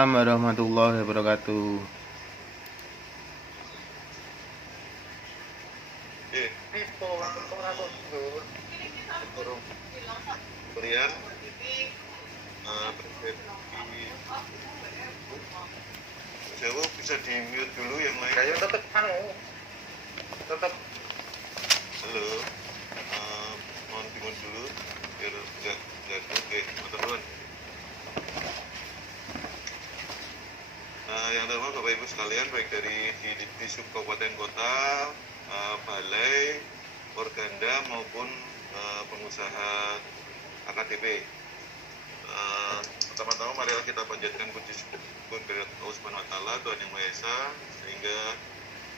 Waalaikumsalam warahmatullahi wabarakatuh. Kemudian Jawa bisa di mute dulu yang lain. Kayu tetep tetep. Halo, mohon di mute dulu biar nggak oke teman-teman. Yang pertama Bapak Ibu sekalian, baik dari di sub kabupaten kota, balai, organda maupun pengusaha AKDP. Pertama-tama marilah kita panjatkan puji syukur kepada Allah Subhanahu wa taala, Tuhan Yang Maha Esa, sehingga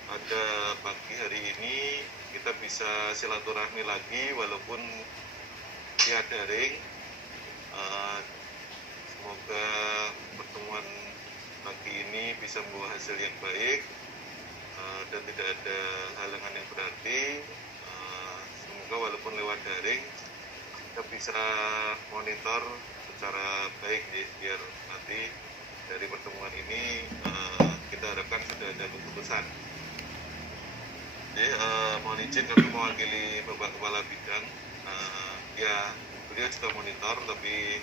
pada pagi hari ini kita bisa silaturahmi lagi walaupun via daring. Semoga pertemuan pagi ini bisa membawa hasil yang baik dan tidak ada halangan yang berarti. Semoga walaupun lewat daring kita bisa monitor secara baik biar nanti dari pertemuan ini kita harapkan sudah ada keputusan. Jadi mohon izin kami mewakili Bapak Kepala Bidang, ya beliau juga monitor tapi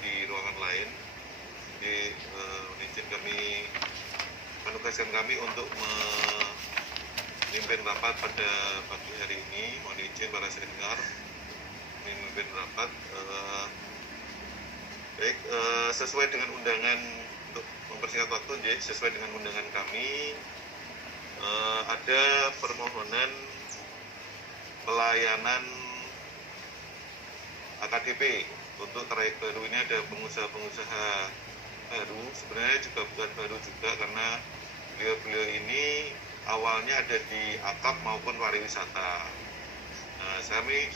di ruangan lain. Jadi mohon izin kami menugaskan kami untuk memimpin rapat pada pagi hari ini. Mohon izin para senior memimpin rapat. Baik, sesuai dengan undangan, untuk mempersingkat waktu, sesuai dengan undangan kami, ada permohonan pelayanan AKDP. Untuk trayek baru ini ada pengusaha-pengusaha baru, sebenarnya juga bukan baru juga karena beliau-beliau ini awalnya ada di akap maupun pariwisata. Kami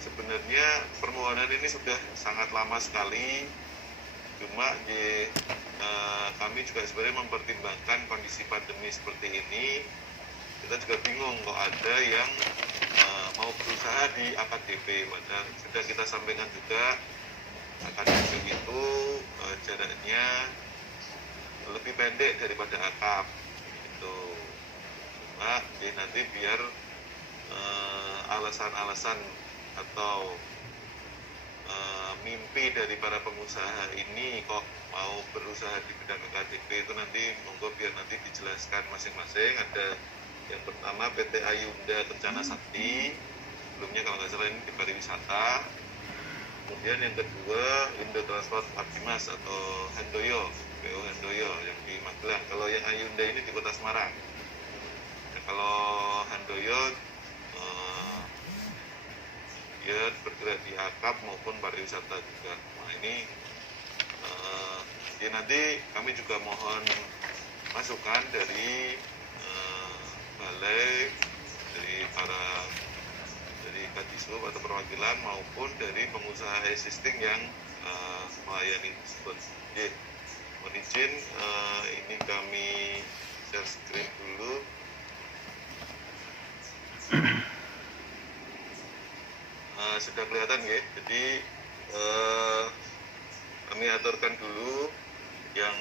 sebenarnya permohonan ini sudah sangat lama sekali, cuma kami juga sebenarnya mempertimbangkan kondisi pandemi seperti ini. Kita juga bingung kok ada yang mau berusaha di AKDP, padahal sudah kita sampaikan juga AKDP itu jaraknya lebih pendek daripada akap gitu. Cuma nanti biar alasan-alasan atau mimpi dari para pengusaha ini kok mau berusaha di bidang AKDP itu nanti monggo biar nanti dijelaskan masing-masing. Ada yang pertama PT Ayunda Kencana Sakti, sebelumnya kalau nggak salah ini di pariwisata. Kemudian yang kedua Indo Transport Optimas atau Handoyo, PO Handoyo yang di Magelang. Kalau yang Ayunda ini di Kota Semarang. Nah, kalau Handoyo dia bergerak di akap maupun pariwisata juga. Nah ini nanti kami juga mohon masukan dari balai, dari Kadisub atau perwakilan maupun dari pengusaha existing yang melayani tersebut. Jadi mohon izin ini kami share screen dulu. Sudah kelihatan ya, jadi kami aturkan dulu yang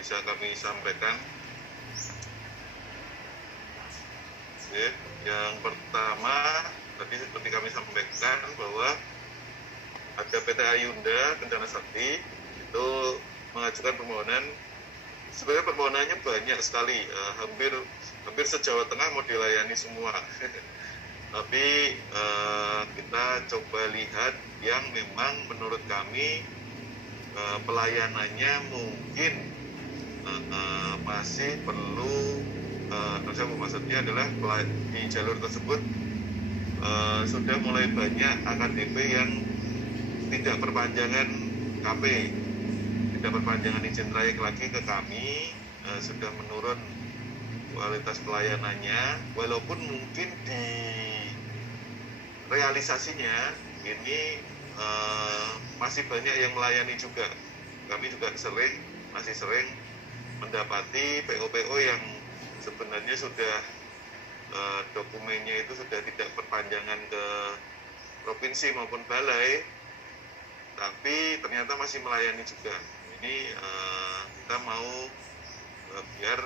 bisa kami sampaikan. Oke, yang pertama tadi seperti kami sampaikan bahwa ada PT Ayunda Kencana Sakti itu mengajukan permohonan. Sebenarnya permohonannya banyak sekali, hampir se-Jawa Tengah mau dilayani semua. Tapi kita coba lihat yang memang menurut kami pelayanannya mungkin masih perlu, maksudnya adalah di jalur tersebut sudah mulai banyak AKDP yang tidak perpanjangan KP, tidak perpanjangan izin trayek lagi ke kami, sudah menurun kualitas pelayanannya, walaupun mungkin di realisasinya ini masih banyak yang melayani juga. Kami juga masih sering mendapati PO-PO yang sebenarnya sudah dokumennya itu sudah tidak perpanjangan ke provinsi maupun balai, tapi ternyata masih melayani juga. ini kita mau biar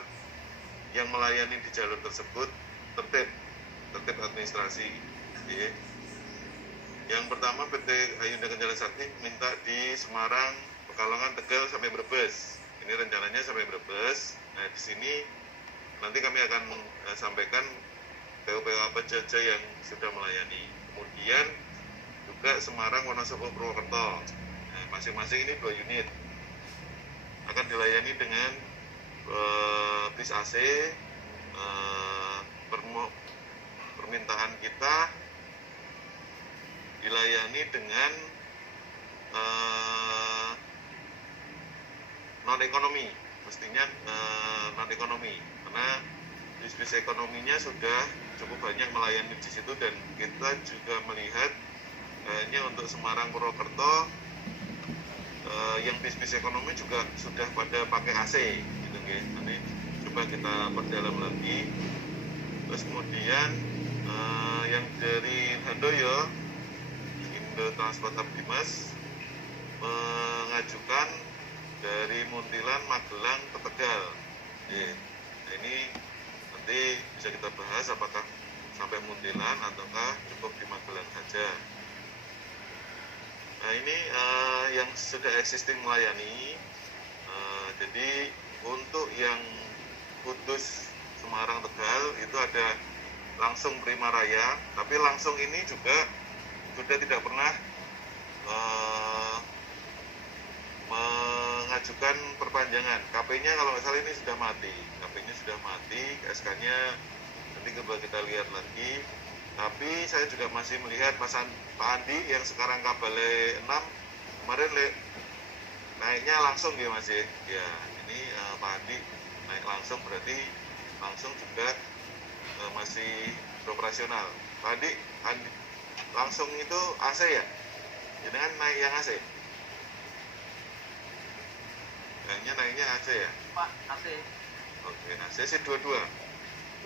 yang melayani di jalur tersebut tertib administrasi. Oke. Yang pertama PT Ayunda Kencana Sakti minta di Semarang, Pekalongan, Tegal sampai Brebes. Ini rencananya sampai Brebes. Nah, di sini nanti kami akan sampaikan PO-PO apa saja yang sudah melayani. Kemudian juga Semarang, Wonosobo, Purwokerto. Nah, masing-masing ini 2 unit akan dilayani dengan bis AC. Permintaan kita dilayani dengan non ekonomi, mestinya non ekonomi, karena bis ekonominya sudah cukup banyak melayani di situ, dan kita juga melihat kayaknya untuk Semarang, Purwokerto yang bis ekonomi juga sudah pada pakai AC gitu ya. Nanti coba kita perdalam lagi. Terus kemudian yang dari Handoyo, Indo Transport Dimas mengajukan dari Muntilan, Magelang ke Tegal. Nah, ini nanti bisa kita bahas apakah sampai Muntilan ataukah cukup di Magelang saja. Nah, ini yang sudah existing melayani. Jadi untuk yang Kudus, Semarang, Tegal itu ada langsung Prima Raya, tapi langsung ini juga sudah tidak pernah mengajukan perpanjangan. KP-nya kalau nggak salah ini sudah mati. KP-nya sudah mati, SK-nya nanti coba kita lihat lagi. Tapi saya juga masih melihat Pak Andi yang sekarang Kabale 6 kemarin naiknya langsung ya Mas ya. Ya, ini Pak Andi naik langsung, berarti langsung juga masih operasional. Pak Andi langsung itu AC ya? Jangan naik yang AC. Kayaknya naiknya AC ya? Pak, AC. Oke, AC sih dua-dua.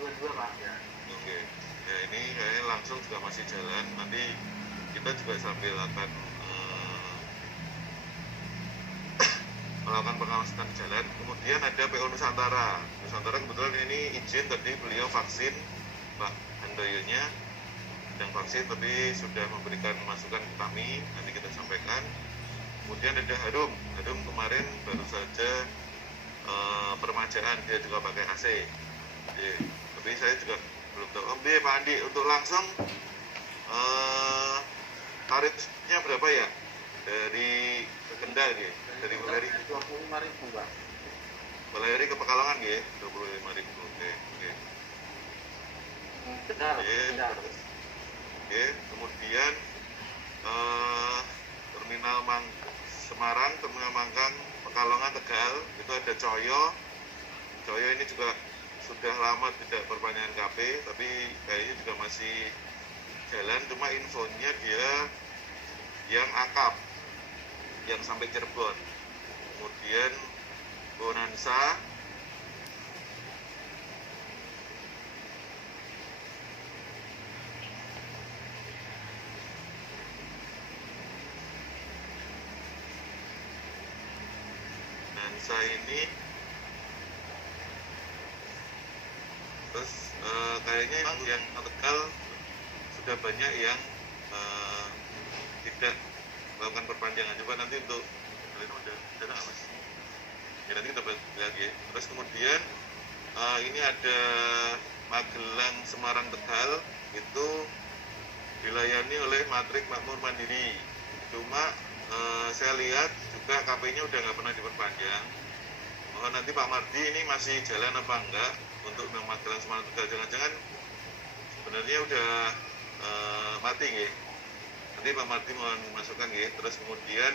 Dua-dua Pak ya. Oke. Ya, ini kayaknya langsung juga masih jalan. Nanti kita juga sambil akan melakukan pengawasan di jalan. Kemudian ada PO Nusantara. Nusantara kebetulan ini izin tadi beliau vaksin Pak Handoyonya sedang vaksin, tapi sudah memberikan masukan ke kami, nanti kita sampaikan. Kemudian ada Harum kemarin baru saja permajaan, dia juga pakai AC. Tapi saya juga belum tahu. Pak Andi, untuk langsung tarifnya berapa ya? Dari Kendal ya? Dari Baleri 25.000 Pak. Baleri ke Pekalongan ya? 25.000. Oke. Benar. Oke, kemudian terminal Semarang, terminal Mangkang, Pekalongan, Tegal itu ada Coyo ini juga sudah lama tidak perpanjangan KP, tapi kayaknya juga masih jalan, cuma infonya dia yang akap yang sampai Cirebon. Kemudian Bonansa ini terus kayaknya yang Tegal sudah banyak yang tidak melakukan perpanjangan. Coba nanti untuk udah nggak Mas? Ya, nanti kita bahas lagi. Terus kemudian ini ada Magelang, Semarang, Tegal itu dilayani oleh Matrik Makmur Mandiri. Cuma saya lihat juga KP-nya udah nggak pernah diperpanjang. Mohon nanti Pak Mardi ini masih jalan apa enggak untuk Magelang, Semarang, Tegal. Jangan-jangan sebenarnya udah mati ya. Nanti Pak Mardi mohon masukan ya. Terus kemudian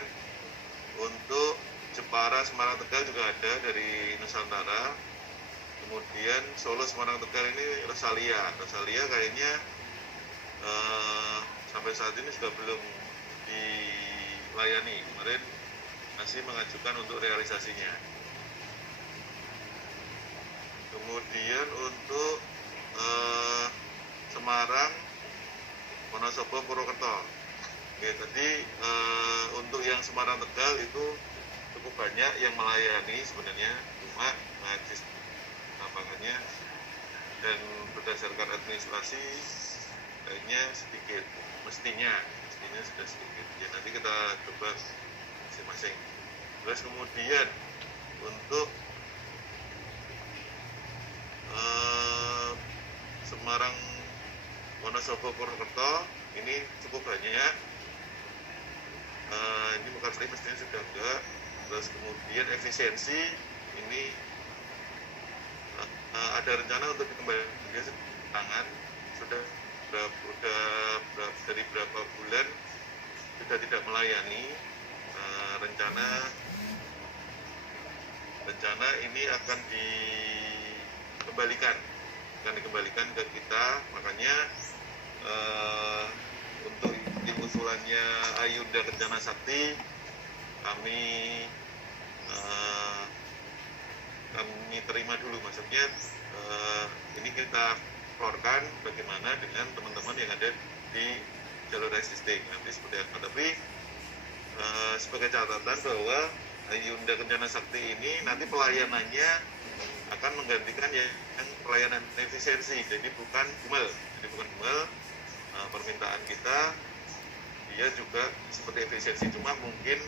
untuk Jepara, Semarang, Tegal juga ada dari Nusantara. Kemudian Solo, Semarang, Tegal ini Rosalia kayaknya sampai saat ini juga belum dilayani. Kemarin masih mengajukan untuk realisasinya. Kemudian untuk Semarang, Wonosobo, Purwokerto. Oke, tadi untuk yang Semarang, Tegal itu cukup banyak yang melayani sebenarnya, cuma najis lapangannya dan berdasarkan administrasi kayaknya sedikit, mestinya sudah sedikit ya, nanti kita coba masing-masing. Terus kemudian untuk Semarang, Wonosobo, Purwokerto ini cukup banyak. Ini bukan free, mestinya sudah enggak. Terus kemudian efisiensi ini ada rencana untuk dikembalikan tangan sudah dari berapa bulan sudah tidak melayani. Rencana ini akan dikembalikan ke kita, makanya untuk di usulannya Ayunda Kencana Sakti kami terima dulu, maksudnya ini kita keluarkan bagaimana dengan teman-teman yang ada di jalur existing nanti seperti apa. Tapi sebagai catatan bahwa Ayunda Kencana Sakti ini nanti pelayanannya akan menggantikan yang pelayanan efisiensi, jadi bukan gumel. Permintaan kita dia juga seperti efisiensi, cuma mungkin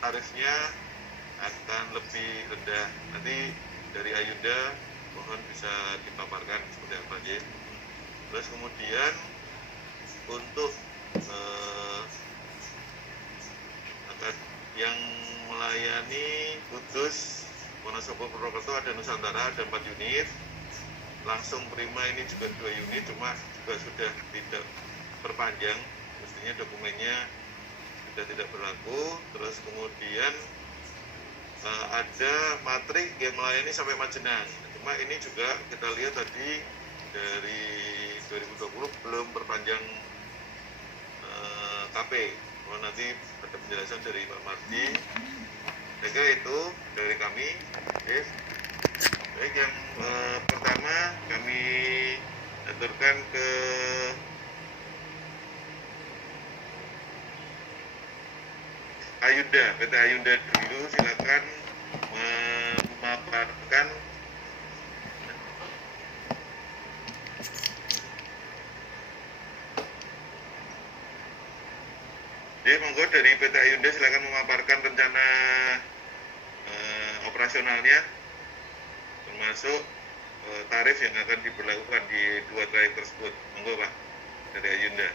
tarifnya akan lebih rendah. Nanti dari Ayunda mohon bisa dipaparkan seperti apa aja. Terus kemudian untuk yang melayani Kudus, Wonosobo, Purwokerto ada Nusantara, ada 4 unit. Langsung Prima ini juga 2 unit, cuma juga sudah tidak perpanjang, mestinya dokumennya sudah tidak berlaku. Terus kemudian ada Matrik yang melayani sampai Majenang, cuma ini juga kita lihat tadi dari 2020 belum perpanjang KP. Nanti ada penjelasan dari Pak Mardi. Saya itu dari kami. Yes. Baik, yang pertama kami aturkan ke Ayunda, PT Ayunda dulu, silakan memaparkan Jadi monggo dari PT Ayunda silakan memaparkan rencana operasionalnya, termasuk tarif yang akan diberlakukan di 2 trayek tersebut. Monggo Pak, dari Ayunda.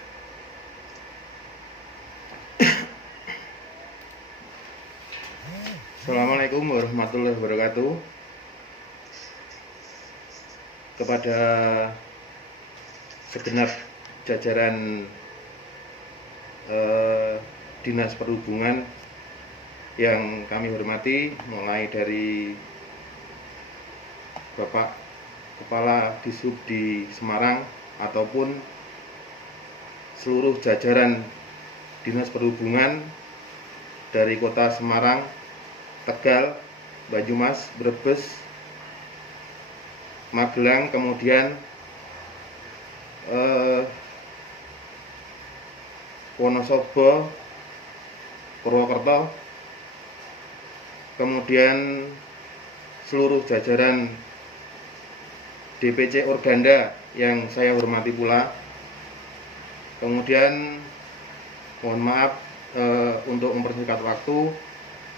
Assalamualaikum warahmatullahi wabarakatuh. Kepada segenap jajaran Dinas Perhubungan yang kami hormati, mulai dari Bapak Kepala Dishub di Semarang ataupun seluruh jajaran Dinas Perhubungan dari Kota Semarang, Tegal, Banyumas, Brebes, Magelang, kemudian Wonosobo, Purwokerto, kemudian seluruh jajaran DPC Organda yang saya hormati pula. Kemudian mohon maaf untuk mempersingkat waktu,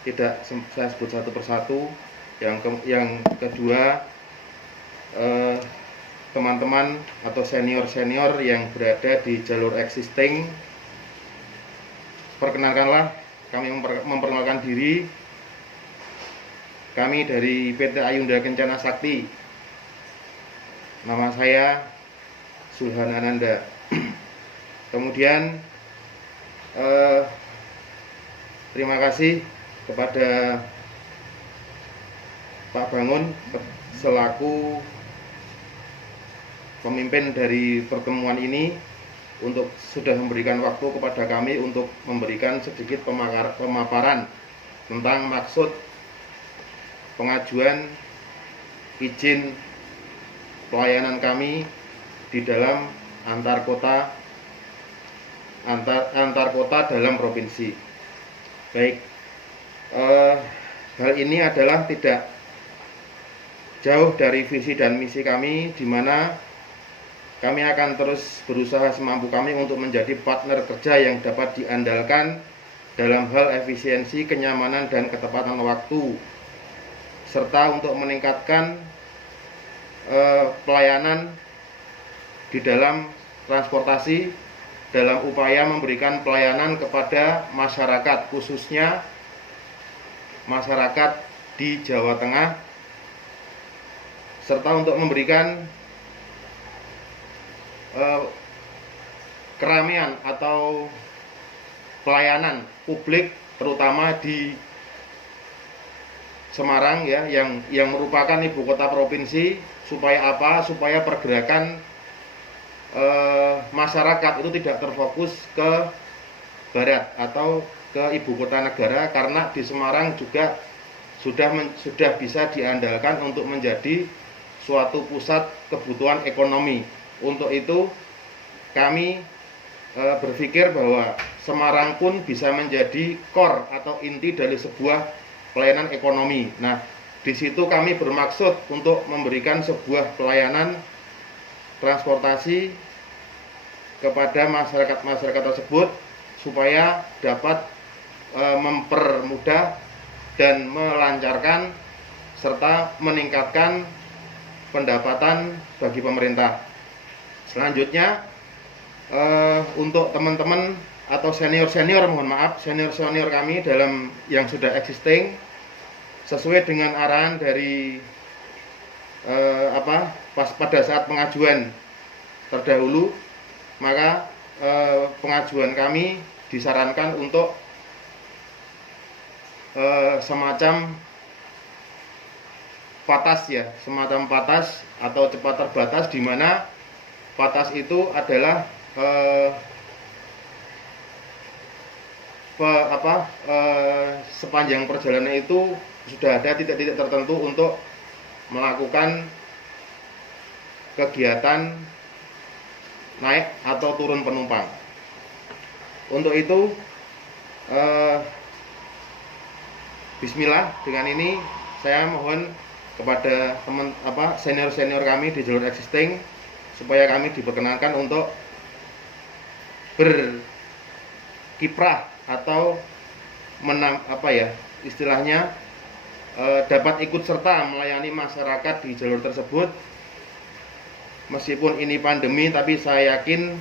tidak saya sebut satu persatu. Yang kedua, teman-teman atau senior-senior yang berada di jalur existing, perkenalkanlah, kami memperkenalkan diri. Kami dari PT Ayunda Kencana Sakti. Nama saya Sulhan Ananda. Kemudian terima kasih kepada Pak Bangun selaku pemimpin dari pertemuan ini untuk sudah memberikan waktu kepada kami untuk memberikan sedikit pemaparan tentang maksud pengajuan izin pelayanan kami di dalam antar kota dalam provinsi. Baik, hal ini adalah tidak jauh dari visi dan misi kami, di mana kami akan terus berusaha semampu kami untuk menjadi partner kerja yang dapat diandalkan dalam hal efisiensi, kenyamanan, dan ketepatan waktu, serta untuk meningkatkan pelayanan di dalam transportasi dalam upaya memberikan pelayanan kepada masyarakat, khususnya masyarakat di Jawa Tengah, serta untuk memberikan keramaian atau pelayanan publik terutama di Semarang ya, yang merupakan ibu kota provinsi, supaya apa? Supaya pergerakan masyarakat itu tidak terfokus ke barat atau ke ibu kota negara, karena di Semarang juga sudah bisa diandalkan untuk menjadi suatu pusat kebutuhan ekonomi. Untuk itu kami berpikir bahwa Semarang pun bisa menjadi core atau inti dari sebuah pelayanan ekonomi. Nah, di situ kami bermaksud untuk memberikan sebuah pelayanan transportasi kepada masyarakat tersebut supaya dapat mempermudah dan melancarkan serta meningkatkan pendapatan bagi pemerintah. Selanjutnya untuk teman-teman atau senior kami dalam yang sudah existing, sesuai dengan arahan dari pada saat pengajuan terdahulu, maka pengajuan kami disarankan untuk semacam patas atau cepat terbatas, di mana patas itu adalah sepanjang perjalanan itu sudah ada titik-titik tertentu untuk melakukan kegiatan naik atau turun penumpang. Untuk itu bismillah, dengan ini saya mohon kepada senior kami di jalur existing supaya kami diperkenankan untuk berkiprah atau istilahnya dapat ikut serta melayani masyarakat di jalur tersebut. Meskipun ini pandemi, tapi saya yakin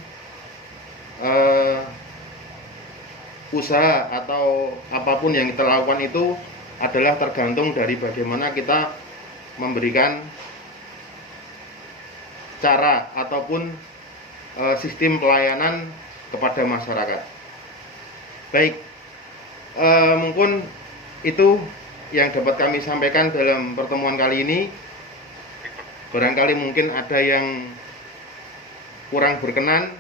usaha atau apapun yang kita lakukan itu adalah tergantung dari bagaimana kita memberikan cara ataupun sistem pelayanan kepada masyarakat. Baik, mungkin itu yang dapat kami sampaikan dalam pertemuan kali ini. Barangkali mungkin ada yang kurang berkenan,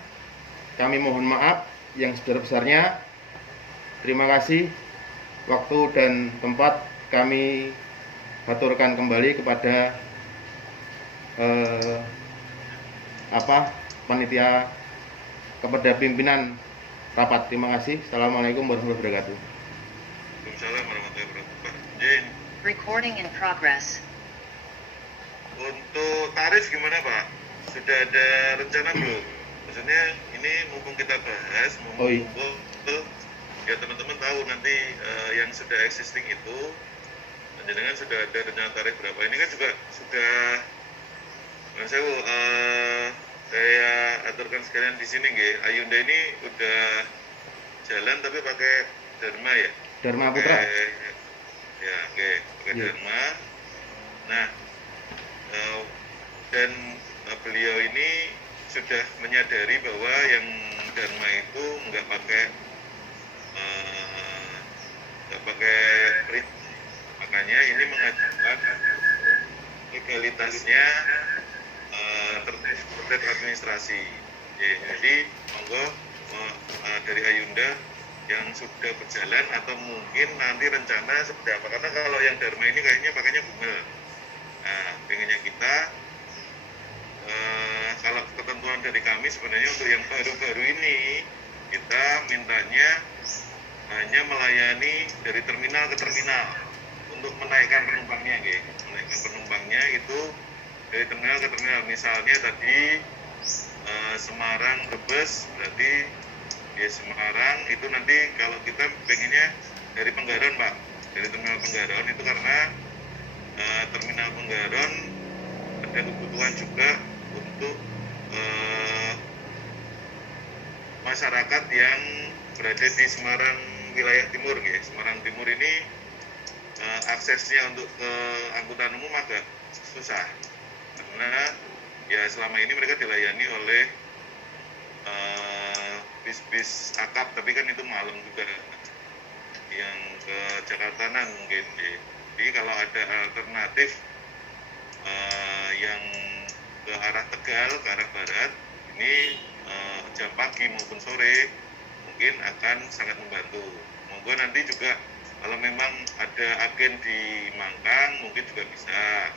kami mohon maaf yang sebesar-besarnya. Terima kasih. Waktu dan tempat kami aturkan kembali kepada panitia, kepada pimpinan rapat. Terima kasih. Assalamualaikum warahmatullahi wabarakatuh. Waalaikumsalam warahmatullahi wabarakatuh. Recording in progress. Untuk tarif gimana Pak? Sudah ada rencana belum? Maksudnya ini mumpung kita bahas, ya teman-teman tahu nanti yang sudah existing itu, jenengan sudah ada rencana tarif berapa? Ini kan juga sudah, saya aturkan sekalian di sini nggih. Ayunda ini udah jalan tapi pakai Dharma ya? Dharma Putra. Ya, oke, pakai Dharma. Nah, dan beliau ini sudah menyadari bahwa yang Dharma itu nggak pakai print. Makanya ini mengajukan legalitasnya terkait administrasi. Jadi monggo dari Ayunda yang sudah berjalan atau mungkin nanti rencana seperti apa, karena kalau yang Dharma ini kayaknya pakainya Google. Nah, pengennya kita kalau ketentuan dari kami sebenarnya untuk yang baru-baru ini kita mintanya hanya melayani dari terminal ke terminal untuk menaikkan penumpangnya, nggih. Menaikkan penumpangnya itu dari terminal ke terminal. Misalnya tadi Semarang Brebes, berarti di Semarang itu nanti kalau kita pengennya dari Penggaron, Pak, dari terminal Penggaron itu karena terminal Penggaron ada kebutuhan juga untuk masyarakat yang berada di Semarang wilayah timur, ya. Semarang Timur ini aksesnya untuk ke angkutan umum agak susah karena ya selama ini mereka dilayani oleh bis-bis akap, tapi kan itu malam juga yang ke Jakarta mungkin. Jadi kalau ada alternatif yang ke arah Tegal, ke arah barat, ini jam pagi maupun sore mungkin akan sangat membantu. Monggo nanti juga kalau memang ada agen di Mangkang mungkin juga bisa.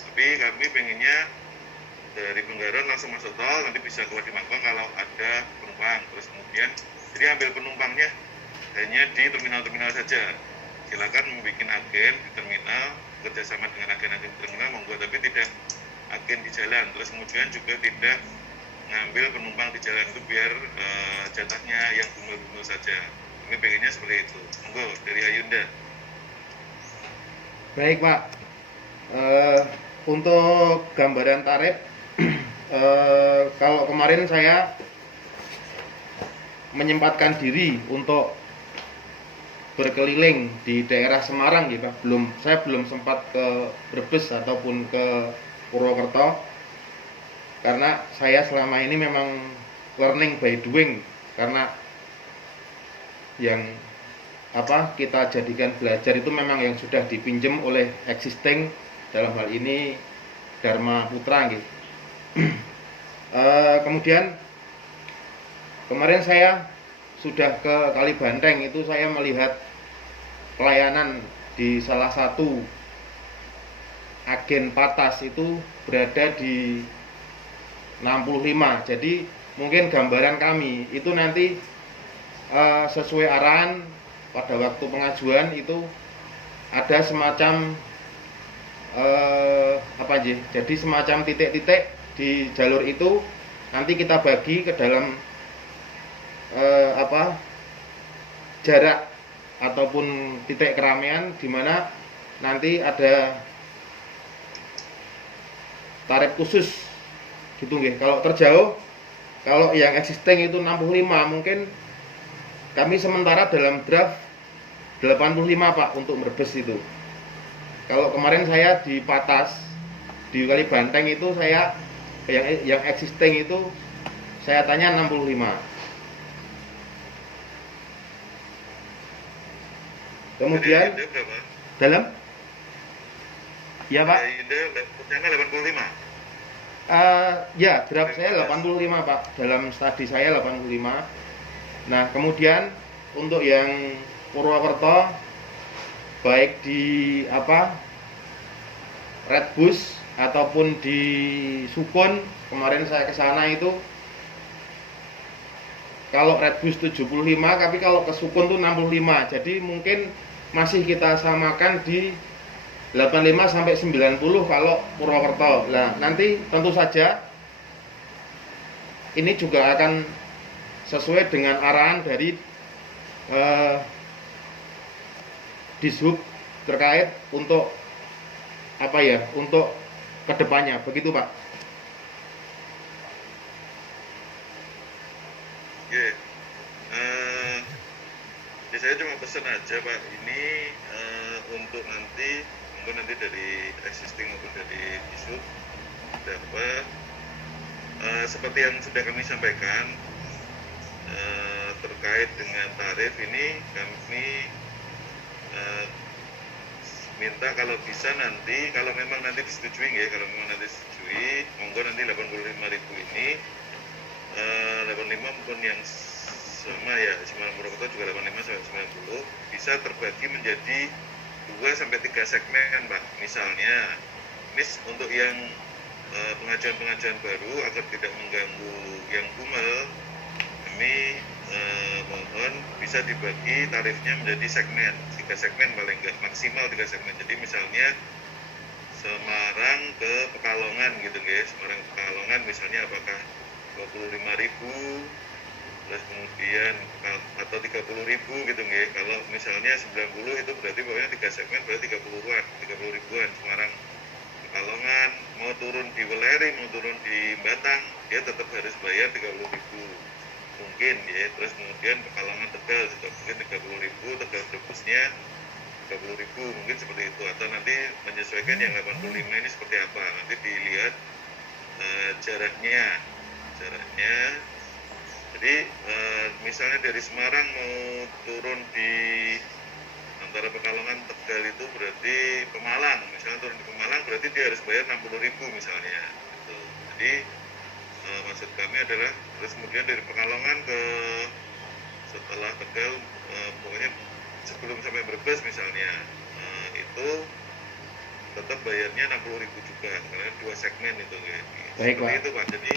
Tapi kami pengennya dari Penggaron langsung masuk tol, nanti bisa keluar di Mangkang kalau ada penumpang. Terus kemudian jadi ambil penumpangnya hanya di terminal-terminal saja. Silakan membuat agen di terminal, kerjasama dengan agen-agen di terminal monggo, tapi tidak agen di jalan. Terus kemudian juga tidak ngambil penumpang di jalan, itu biar jatahnya yang gumul-gumul saja. Ini pengennya seperti itu. Monggo dari Ayunda. Baik Pak, untuk gambaran tarif, kalau kemarin saya menyempatkan diri untuk berkeliling di daerah Semarang, gitu Pak. Saya belum sempat ke Brebes ataupun ke Purwokerto, karena saya selama ini memang learning by doing, karena yang kita jadikan belajar itu memang yang sudah dipinjam oleh existing, dalam hal ini Dharma Putra gitu. Kemudian kemarin saya sudah ke Kalibanteng, itu saya melihat pelayanan di salah satu agen Patas itu berada di 65. Jadi mungkin gambaran kami itu nanti sesuai arahan pada waktu pengajuan itu ada semacam jadi semacam titik-titik di jalur itu nanti kita bagi ke dalam jarak ataupun titik keramaian, di mana nanti ada tarif khusus gitu nggih. Kalau terjauh, kalau yang existing itu 65, mungkin kami sementara dalam draft 85 Pak untuk Brebes itu. Kalau kemarin saya di Patas, di Kalibanteng itu saya yang existing itu saya tanya 65. Kemudian dalam ya Pak, Rencana 85. Ya, draft saya 85 Pak, dalam studi saya 85. Nah, kemudian untuk yang Purwokerto, baik di Redbus ataupun di Sukun, kemarin saya ke sana itu kalau Redbus 75, tapi kalau ke Sukun tuh 65. Jadi mungkin masih kita samakan di 85 sampai 90 kalau Purwokerto. Nah, nanti tentu saja ini juga akan sesuai dengan arahan dari Dishub terkait untuk untuk kedepannya, begitu Pak. Ya, saya cuma pesan aja Pak, ini untuk nanti mungkin nanti dari existing maupun dari Dishub dapat seperti yang sudah kami sampaikan terkait dengan tarif ini, kami minta kalau bisa nanti, kalau memang nanti disetujui ya, kalau memang nanti disetujui, monggo nanti 85.000 ini 85 maupun yang sama ya, Semarang Purwokerto juga 85 sampai 90 bisa terbagi menjadi 2 sampai 3 segmen Pak. Misalnya ini untuk yang pengajuan baru agar tidak mengganggu yang Gumel, kami mohon bisa dibagi tarifnya menjadi segmen, 3 segmen paling enggak, maksimal 3 segmen. Jadi misalnya Semarang ke Pekalongan gitu guys, Semarang ke Pekalongan misalnya apakah 25.000, terus kemudian atau 30.000 gitu nggih. Kalau misalnya 90 itu berarti pokoknya 3 segmen berarti 30 ribuan. Semarang Pekalongan mau turun di Weleri, mau turun di Batang, dia tetap harus bayar 30.000 mungkin ya. Terus kemudian Pekalongan Tegal juga mungkin 30.000, Tegal Brebesnya 30.000 mungkin seperti itu, atau nanti menyesuaikan yang 85 ini seperti apa, nanti dilihat jaraknya. Jadi misalnya dari Semarang mau turun di antara Pekalongan Tegal itu berarti Pemalang, misalnya turun di Pemalang berarti dia harus bayar 60.000 misalnya gitu. Jadi maksud kami adalah terus kemudian dari Pekalongan ke setelah Tegal pokoknya sebelum sampai Brebes misalnya itu tetap bayarnya 60.000 juga karena 2 segmen itu ya. Baik, Seperti Pak. itu Pak. Jadi